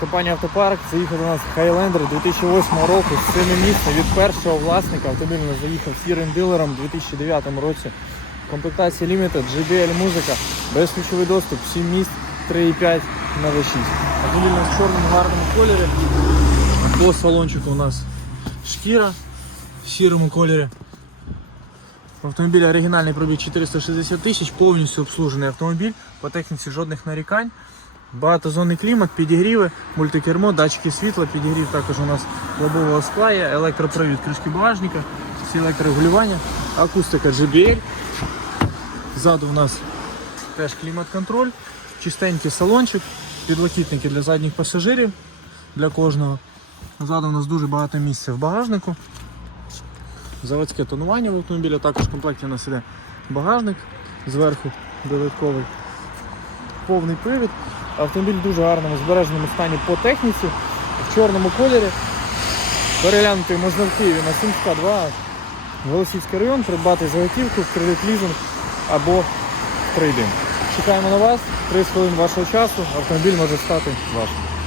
Компанія Автопарк заїхав до нас Highlander 2008 року з 7 місця від першого власника. Автомобіль заїхав сірим дилером у 2009 році. Комплектація Limited, JBL музика, безключовий доступ, 7 місць, 3,5 на V6. Автомобіль в чорному гарному кольорі. По салончику у нас шкіра в сірому кольорі. У автомобіля оригінальний пробіг 460 тисяч, повністю обслужений автомобіль, по техніці жодних нарікань. Багатозонний клімат, підігріви, мультикермо, датчики світла, підігрів також у нас лобового скла є, електропривід кришки багажника, всі електрорегулювання, акустика JBL. Ззаду у нас теж клімат-контроль, чистенький салончик, підлокітники для задніх пасажирів, для кожного. Ззаду у нас дуже багато місця в багажнику. Заводське тонування в автомобілі, також в комплекті у нас іде багажник зверху додатковий. Повний привід. Автомобіль в дуже гарному збереженому стані по техніці, в чорному кольорі. Переглянути можна в Києві на Сумська 2, Голосівський район, придбати за готівку, в кредит лізинг або прийдемо. Чекаємо на вас, 30 хвилин вашого часу, автомобіль може стати вашим.